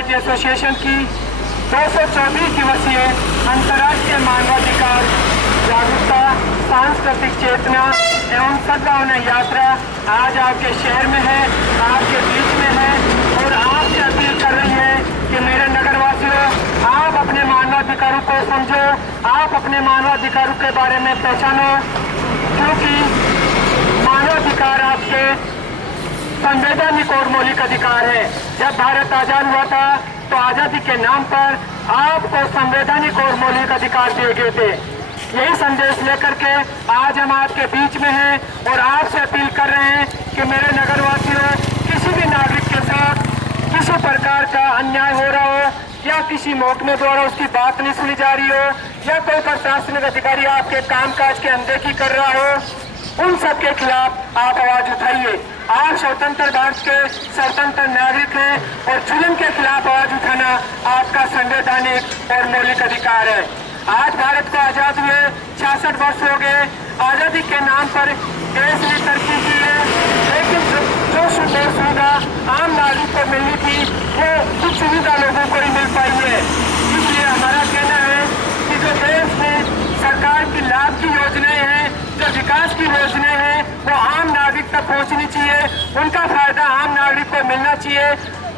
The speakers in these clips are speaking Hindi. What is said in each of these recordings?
ह्यूमैनिटी एसोसिएशन की 224 दिवसीय अंतर्राष्ट्रीय मानवाधिकार जागरूकता सांस्कृतिक चेतना एवं सद्भावना यात्रा आज आपके शहर में है, आपके बीच में है और आपसे अपील कर रही है कि मेरे नगरवासियों, आप अपने मानवाधिकारों को समझो, आप अपने मानवाधिकारों के बारे में पहचानो, क्योंकि मानवाधिकार आपके संवैधानिक और मौलिक अधिकार है। जब भारत आजाद हुआ था तो आजादी के नाम पर आपको संवैधानिक और मौलिक अधिकार दिए गए थे। यही संदेश लेकर के आज हम आपके बीच में हैं और आपसे अपील कर रहे हैं कि मेरे नगरवासियों, किसी भी नागरिक के साथ किसी प्रकार का अन्याय हो रहा हो या किसी महकमे द्वारा उसकी बात नहीं सुनी जा रही हो या कोई प्रशासनिक अधिकारी आपके कामकाज की अनदेखी कर रहा हो, उन सब के खिलाफ आप आवाज उठाइए। आप स्वतंत्र भारत के स्वतंत्र नागरिक हैं और जुल्म के खिलाफ आवाज उठाना आपका संवैधानिक और मौलिक अधिकार है। आज भारत को आजाद हुए 66 वर्ष हो गए। आजादी के नाम पर देश ने तरक्की की है, लेकिन जो सुविधा आम नागरिक को मिलनी थी वो कुछ सुविधा लोगों को ही मिल पाई है। इसलिए हमारा कहना है कि जो देश में सरकार की लाभ की योजनाएं हैं, जो विकास की योजनाएं हैं, वो आम नागरिक तक पहुंचनी चाहिए, उनका फायदा आम नागरिक को मिलना चाहिए,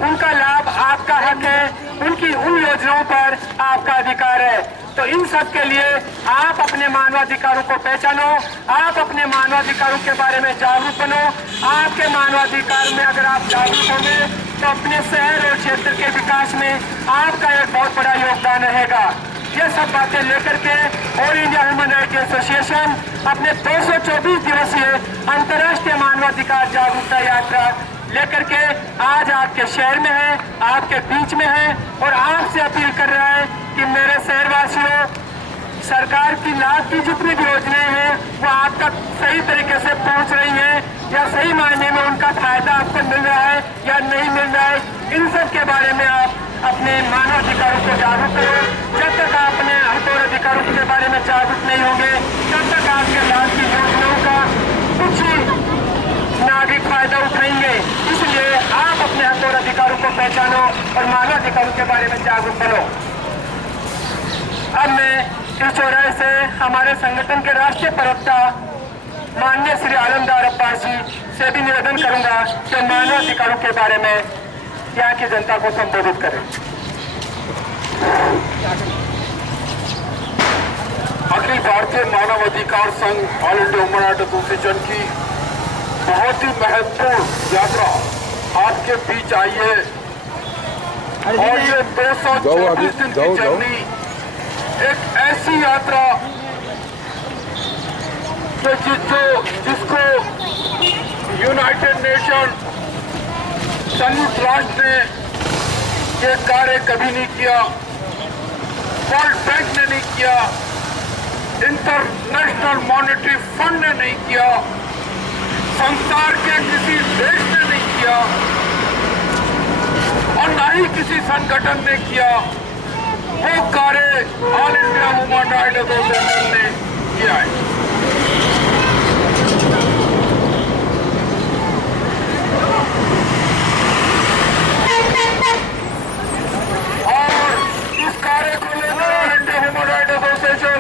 उनका लाभ आपका हक है, उनकी उन योजनाओं पर आपका अधिकार है। तो इन सब के लिए आप अपने मानवाधिकारों को पहचानो, आप अपने मानवाधिकारों के बारे में जागरूक बनो। आपके मानवाधिकार में अगर आप जागरूक होंगे तो अपने शहर और क्षेत्र के विकास में आपका एक बहुत बड़ा योगदान रहेगा। ये सब बातें लेकर के all India human rights association अपने 224 दिवसीय अंतर्राष्ट्रीय मानवाधिकार जागरूकता यात्रा लेकर के आज आपके शहर में है, आपके बीच में है और आपसे अपील कर रहा है कि मेरे शहरवासियों, सरकार की लाभ की जितनी भी योजनाएं हैं वो आप तक सही तरीके से पहुंच रही हैं या सही मायने में उनका फायदा आपको मिल रहा है या नहीं मिल रहा है, इन सब के बारे में आप अपने मानवाधिकारों को जागरूक करो। जब तक आप अपने हक और अधिकारों के बारे में जागरूक नहीं होंगे तब तक आपके लाभ की योजनाओं का कुछ ही नागरिक फायदा उठाएंगे। इसलिए आप अपने हक और अधिकारों को पहचानो और मानवाधिकारों के बारे में जागरूक बनो। अब मैं इस चौराहे से हमारे संगठन के राष्ट्रीय प्रवक्ता माननीय श्री आलमदार अब्बास जी से भी निवेदन करूंगा कि मानवाधिकारों के बारे में यहाँ की जनता को संबोधित करें। अखिल भारतीय मानव अधिकार संघ all India human rights association की बहुत ही महत्वपूर्ण यात्रा आपके बीच आई है और ये 224 दिन की जर्नी एक ऐसी यात्रा जिसको यूनाइटेड नेशन संयुक्त राष्ट्र ने ये कार्य कभी नहीं किया, वर्ल्ड बैंक ने नहीं किया, इंटरनेशनल मॉनेटरी फंड ने नहीं किया, संसार के किसी देश ने नहीं किया और न ही किसी संगठन ने किया। वो कार्य all India human rights association ने किया है। और इस कार्य को लेकर all India human rights association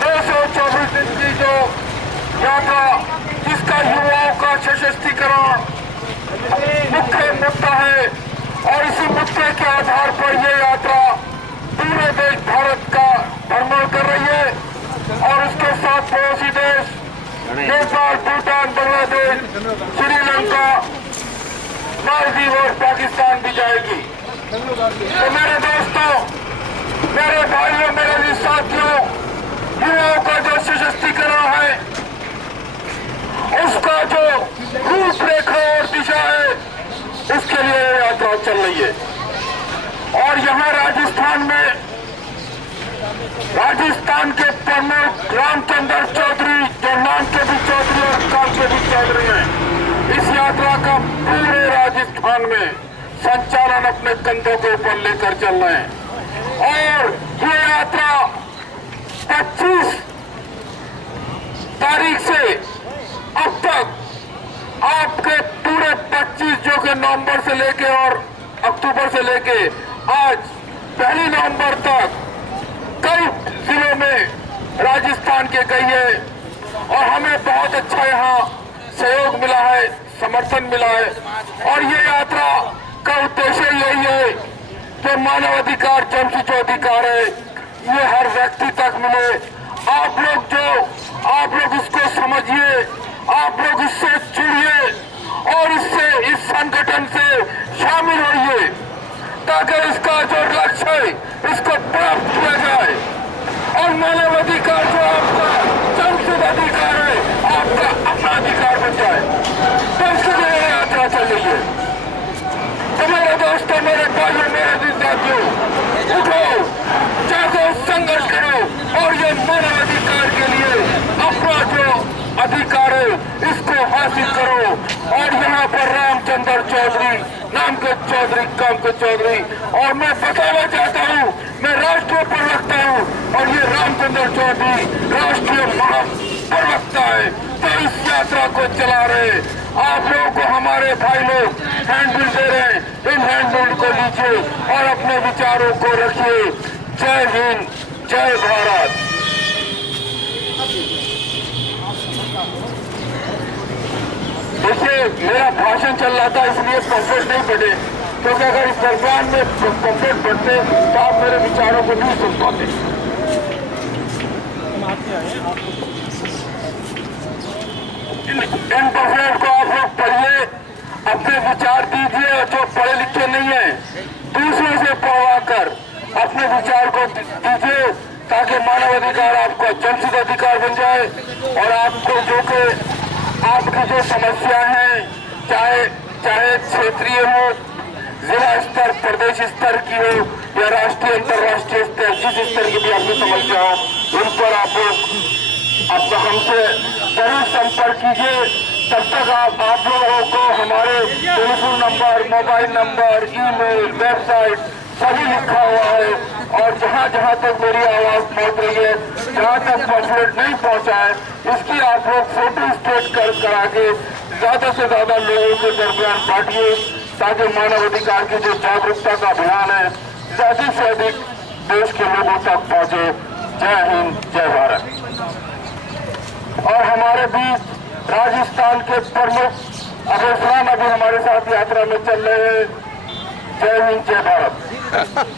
224 दिन की जो यात्रा, जिसका युवाओं का सशक्तिकरण मुख्य मुद्दा है और इसी मुद्दे के आधार पर यह यात्रा पूरे देश भारत का भ्रमण कर रही है और उसके साथ पड़ोसी देश नेपाल, भूटान, बांग्लादेश, श्रीलंका, मालदीव और पाकिस्तान भी जाएगी। तो मेरे दोस्तों, मेरे भाइयों, मेरे साथियों, युवाओं का जो सशक्तिकरण है उसका जो रूपरेखा और दिशा है उसके लिए यात्रा चल रही है। और यहाँ राजस्थान के प्रमुख रामचंद्र चौधरी, जो नाम के भी चौधरी और काम के भी चौधरी हैं, इस यात्रा का पूरे राजस्थान में संचालन अपने कंधों के ऊपर लेकर चल रहे हैं। और ये यात्रा 25 तारीख से अब तक आपके पूरे 25 जो कि नवंबर से लेकर और अक्टूबर से लेके आज 1 नवंबर तक कई जिलों में राजस्थान के गई है और हमें बहुत अच्छा यहाँ सहयोग मिला है, समर्थन मिला है। और ये यात्रा का उद्देश्य यही है कि मानव अधिकार जन जो अधिकार है ये हर व्यक्ति तक मिले। आप लोग इसको समझिए, आप लोग इससे जुड़िए और इस संगठन से शामिल होइए ताकि इसका जो लक्ष्य है इसको प्राप्त किया जाए और मानव अधिकार जो आपका जन्मसिद्ध अधिकार है आपका अपना अधिकार बन जाए। तो इसके लिए यात्रा चल रही है। तो मेरे दोस्तों, मेरे भाइयों, मेरे साथियों, उठो, जागो, संघर्ष करो और ये मानव अधिकार के लिए अपना जो अधिकार है इसको हासिल करो। और यहाँ पर रामचंद्र चौधरी नाम के चौधरी, काम के चौधरी, और मैं बताना चाहता हूँ मैं राष्ट्रीय प्रवक्ता हूँ और ये रामचंद्र चौधरी राष्ट्रीय महाप्रवक्ता है। तो इस यात्रा को चला रहे आप लोगों को हमारे भाई लोग हैंडबिल दे रहे हैं, इन हैंडबिल को लीजिए और अपने विचारों को रखिए। जय हिंद, जय भारत। देखिए, मेरा भाषण चल रहा था इसलिए पंपलेट नहीं पढ़े, क्योंकि अगर इस दरमियान में पंपलेट पढ़ते तो आप मेरे विचारों को नहीं सुन पाते। इन पंपलेट को आप लोग पढ़िए, अपने विचार दीजिए और जो पढ़े लिखे नहीं है दूसरों से पढ़वा कर अपने विचार को दीजिए ताकि मानव अधिकार आपका जन्मसिद्ध अधिकार बन जाए और आपको आपकी जो समस्या है चाहे क्षेत्रीय हो, जिला स्तर, प्रदेश स्तर की हो या राष्ट्रीय अंतर्राष्ट्रीय स्तर, जिस स्तर की भी आपकी समस्या हो उन पर आप हमसे जरूर संपर्क कीजिए। तब तक आप लोगों को हमारे telephone number, mobile number, email, website सभी लिखा हुआ है और जहाँ जहाँ तक मेरी आवाज पहुँच रही है, जहाँ तक पंपलेट नहीं पहुँचा है, इसकी आप लोग फोटो स्टेट करा के ज्यादा से ज्यादा लोगों के दरमियान बांटिए ताकि मानव अधिकार की जो जागरूकता का अभियान है ज्यादा से अधिक देश के लोगों तक पहुँचे। जय हिंद, जय भारत। और हमारे बीच राजस्थान के प्रमुख अभय सलाम अभी हमारे साथ यात्रा में चल रहे हैं। जय हिंद, जय भारत।